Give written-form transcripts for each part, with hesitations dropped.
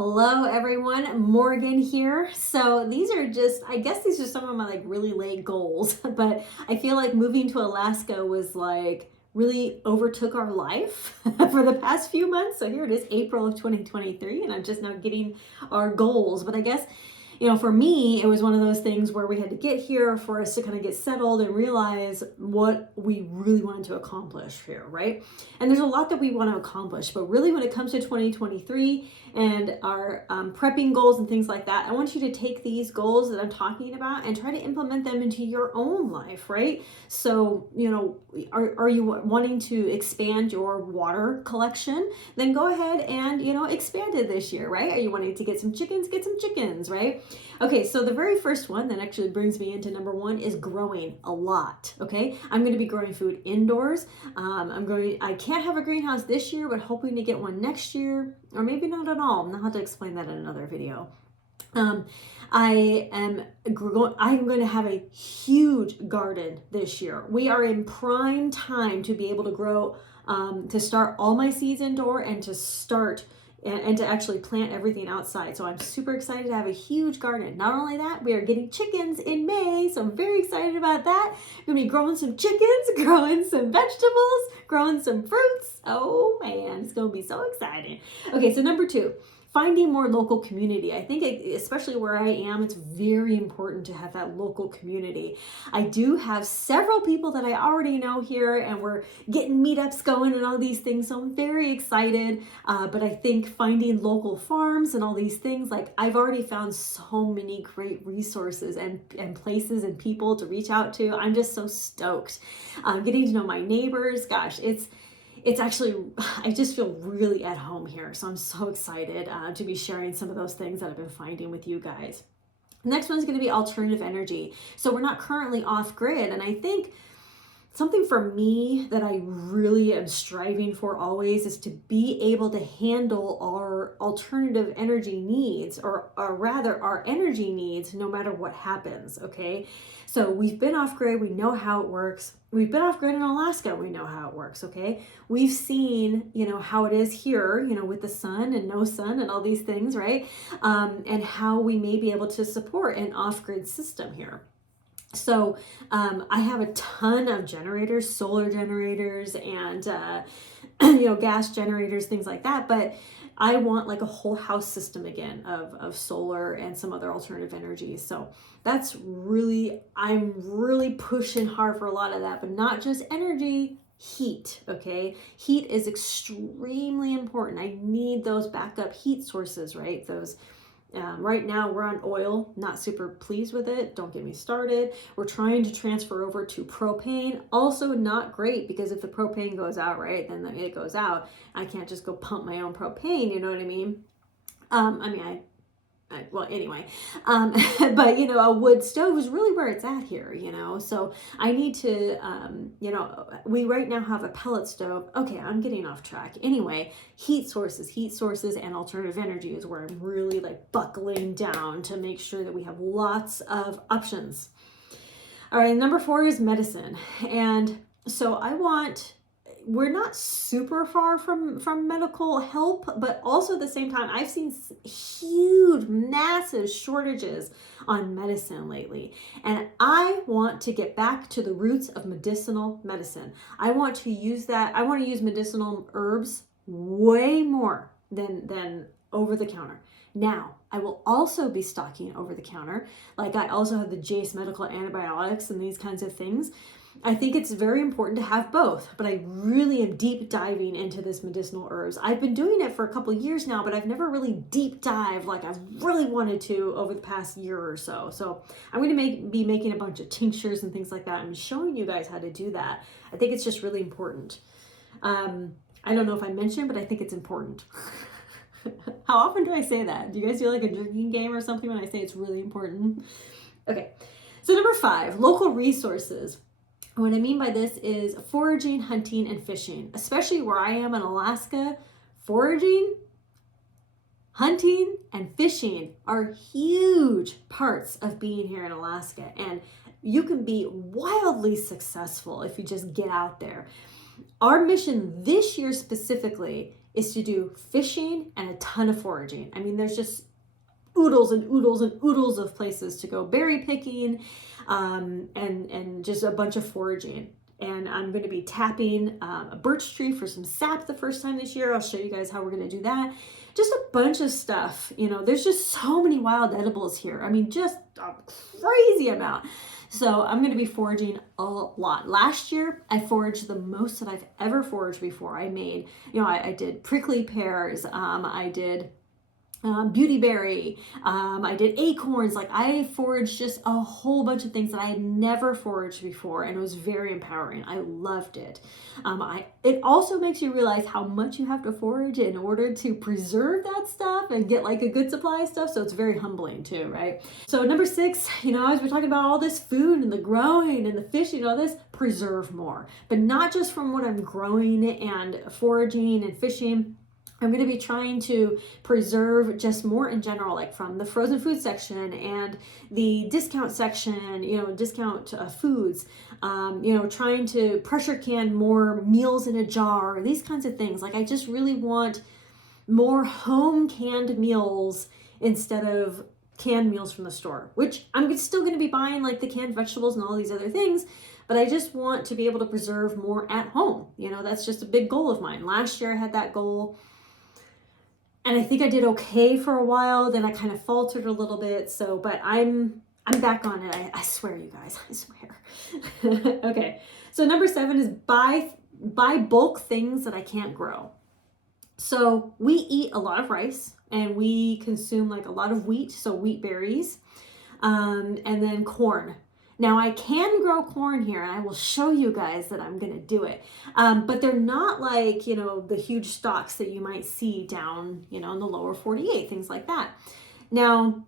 Hello everyone, Morgan here. So these are just, I guess these are some of my like really late goals, but I feel like moving to Alaska was like really overtook our life for the past few months. So here it is, April of 2023, and I'm just now getting our goals. But I guess, for me, it was one of those things where we had to get here for us to kind of get settled and realize what we really wanted to accomplish here, right? And there's a lot that we want to accomplish, but really when it comes to 2023 and our prepping goals and things like that, I want you to take these goals that I'm talking about and try to implement them into your own life, right? So, are you wanting to expand your water collection? Then go ahead and, expand it this year, right? Are you wanting to get some chickens? Get some chickens, right? Okay, so the very first one that actually brings me into number one is growing a lot, okay? I'm going to be growing food indoors. I can't have a greenhouse this year, but hoping to get one next year, or maybe not at all. I'll have to explain that in another video. I'm going to have a huge garden this year. We are in prime time to be able to grow, to start all my seeds indoor and to start and to actually plant everything outside. So I'm super excited to have a huge garden. Not only that, we are getting chickens in May, so I'm very excited about that. I'm gonna be growing some chickens, growing some vegetables, growing some fruits. Oh man, it's gonna be so exciting. Okay, so number two, finding more local community. I think especially where I am, it's very important to have that local community. I do have several people that I already know here, and we're getting meetups going and all these things, so I'm very excited. But I think finding local farms and all these things, like I've already found so many great resources and places and people to reach out to. I'm just so stoked. Getting to know my neighbors, gosh, it's actually, I just feel really at home here. So I'm so excited to be sharing some of those things that I've been finding with you guys. Next one's going to be alternative energy. So we're not currently off grid. And I think something for me that I really am striving for always is to be able to handle our alternative energy needs, or rather our energy needs, no matter what happens, okay? So we've been off grid, we know how it works. We've been off grid in Alaska, we know how it works, okay? We've seen, how it is here, with the sun and no sun and all these things, right? And how we may be able to support an off-grid system here. So I have a ton of generators, solar generators, and gas generators, things like that. But I want like a whole house system again of solar and some other alternative energies. So I'm really pushing hard for a lot of that, but not just energy. Heat, okay? Heat is extremely important. I need those backup heat sources, right? Right now we're on oil, not super pleased with it. Don't get me started. We're trying to transfer over to propane. Also not great, because if the propane goes out, right, then it goes out. I can't just go pump my own propane, you know what I mean? Anyway, but a wood stove is really where it's at here, so I need to, we right now have a pellet stove. Okay, I'm getting off track. Anyway, heat sources and alternative energy is where I'm really like buckling down to make sure that we have lots of options. All right, number 4 is medicine. And so we're not super far from medical help, but also at the same time, I've seen huge, massive shortages on medicine lately. And I want to get back to the roots of medicinal medicine. I want to use medicinal herbs way more than over the counter. Now, I will also be stocking over the counter. Like I also have the Jace medical antibiotics and these kinds of things. I think it's very important to have both, but I really am deep diving into this medicinal herbs. I've been doing it for a couple of years now, but I've never really deep dived like I've really wanted to over the past year or so. So I'm going to be making a bunch of tinctures and things like that. I'm showing you guys how to do that. I think it's just really important. I don't know if I mentioned, but I think it's important. How often do I say that? Do you guys do like a drinking game or something when I say it's really important? Okay, so number 5, local resources. What I mean by this is foraging, hunting, and fishing. Especially where I am in Alaska, foraging, hunting, and fishing are huge parts of being here in Alaska. And you can be wildly successful if you just get out there. Our mission this year specifically is to do fishing and a ton of foraging. I mean, there's just oodles and oodles and oodles of places to go berry picking, and just a bunch of foraging. And I'm going to be tapping a birch tree for some sap the first time this year. I'll show you guys how we're going to do that. Just a bunch of stuff. You know, there's just so many wild edibles here. I mean, just a crazy amount. So I'm going to be foraging a lot. Last year, I foraged the most that I've ever foraged before. I made, you know, I did prickly pears. I did beautyberry. I did acorns. Like, I foraged just a whole bunch of things that I had never foraged before, and it was very empowering. I loved it. It also makes you realize how much you have to forage in order to preserve that stuff and get like a good supply of stuff. So it's very humbling too, right? So number 6, you know, as we're talking about all this food and the growing and the fishing and all this, preserve more, but not just from what I'm growing and foraging and fishing. I'm going to be trying to preserve just more in general, like from the frozen food section and the discount section, you know, discount foods, you know, trying to pressure can more meals in a jar, these kinds of things. Like, I just really want more home canned meals instead of canned meals from the store, which I'm still going to be buying, like the canned vegetables and all these other things. But I just want to be able to preserve more at home. You know, that's just a big goal of mine. Last year I had that goal, and I think I did okay for a while. Then I kind of faltered a little bit. So, but I'm back on it. I swear, you guys, I swear. Okay. So number 7 is buy bulk things that I can't grow. So we eat a lot of rice and we consume like a lot of wheat. So wheat berries, and then corn. Now I can grow corn here, and I will show you guys that I'm going to do it. But they're not like, you know, the huge stalks that you might see down, you know, in the lower 48, things like that. Now,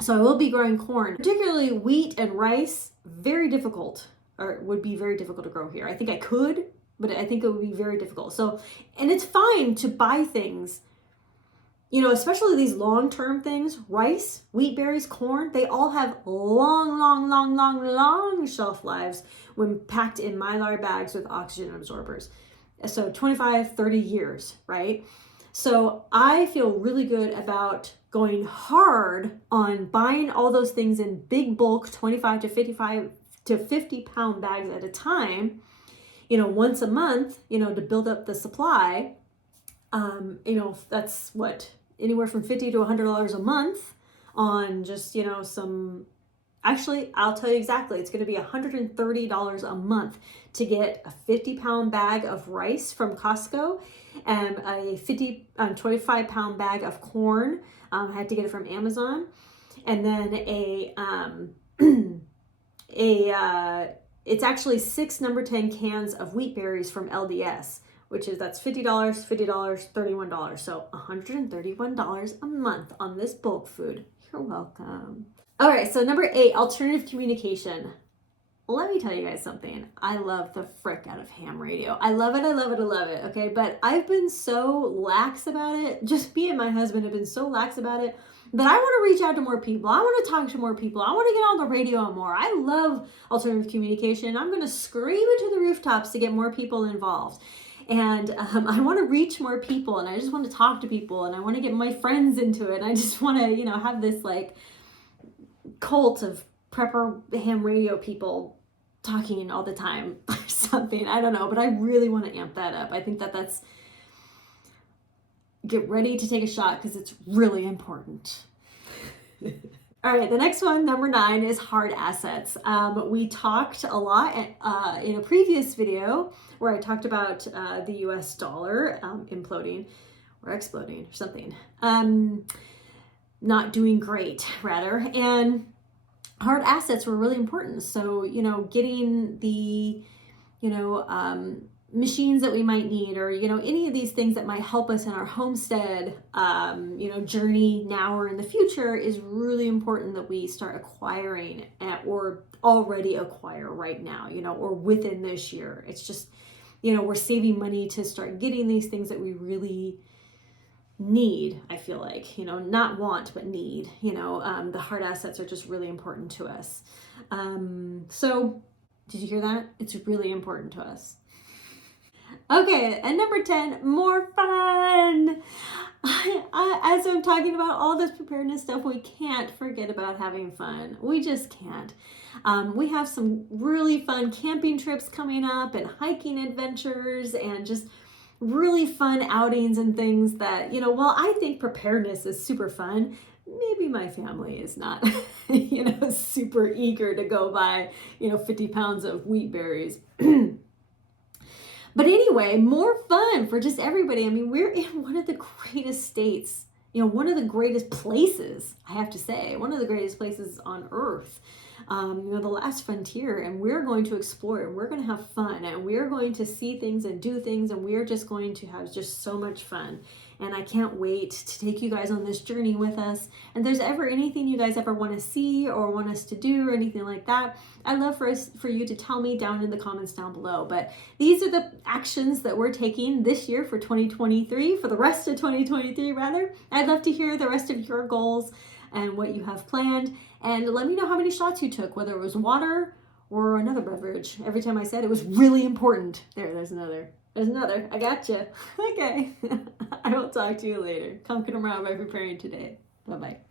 so I will be growing corn, particularly wheat and rice, very difficult, or would be very difficult to grow here. I think I could, but I think it would be very difficult. So, and it's fine to buy things, you know, especially these long-term things, rice, wheat berries, corn, they all have long shelf lives when packed in Mylar bags with oxygen absorbers. So 25, 30 years, right? So I feel really good about going hard on buying all those things in big bulk, 25 to 50 pound bags at a time, you know, once a month, you know, to build up the supply. You know, that's what, anywhere from $50 to $100 a month on just, you know, some, actually, I'll tell you exactly, it's going to be $130 a month to get a 50-pound bag of rice from Costco and a 25-pound bag of corn. I had to get it from Amazon. And then it's actually 6 number 10 cans of wheat berries from LDS, that's $50, $31. So $131 a month on this bulk food. You're welcome. All right, so number 8, alternative communication. Let me tell you guys something. I love the frick out of ham radio. I love it, I love it, I love it, okay? But I've been so lax about it. Just me and my husband have been so lax about it that I want to reach out to more people. I want to talk to more people. I want to get on the radio more. I love alternative communication. I'm going to scream into the rooftops to get more people involved. And I want to reach more people, and I just want to talk to people, and I want to get my friends into it. And I just want to, you know, have this like cult of prepper ham radio people talking all the time or something. I don't know, but I really want to amp that up. I think that's, get ready to take a shot because it's really important. All right, the next one, number 9, is hard assets. We talked a lot in a previous video where I talked about the US dollar imploding or exploding or something. Not doing great, rather. And hard assets were really important. So, you know, getting the, you know, machines that we might need, or, you know, any of these things that might help us in our homestead, you know, journey now or in the future, is really important that we start acquiring or already acquire right now, you know, or within this year. It's just, you know, we're saving money to start getting these things that we really need. I feel like, you know, not want, but need, you know, the hard assets are just really important to us. So did you hear that? It's really important to us. Okay, and number 10, more fun. As I'm talking about all this preparedness stuff, we can't forget about having fun. We just can't. We have some really fun camping trips coming up and hiking adventures and just really fun outings and things that, while I think preparedness is super fun, maybe my family is not, super eager to go buy, 50 pounds of wheat berries. But anyway, more fun for just everybody. I mean, we're in one of the greatest states, one of the greatest places, I have to say, one of the greatest places on earth, the last frontier. And we're going to explore and we're going to have fun and we're going to see things and do things. And we're just going to have just so much fun. And I can't wait to take you guys on this journey with us. And if there's ever anything you guys ever want to see or want us to do or anything like that, I'd love for you to tell me down in the comments down below. But these are the actions that we're taking this year for 2023, for the rest of 2023 rather. I'd love to hear the rest of your goals and what you have planned. And let me know how many shots you took, whether it was water or another beverage. Every time I said it was really important. There's another. There's another. I got you. Okay. I will talk to you later. Conquer tomorrow by preparing today. Bye-bye.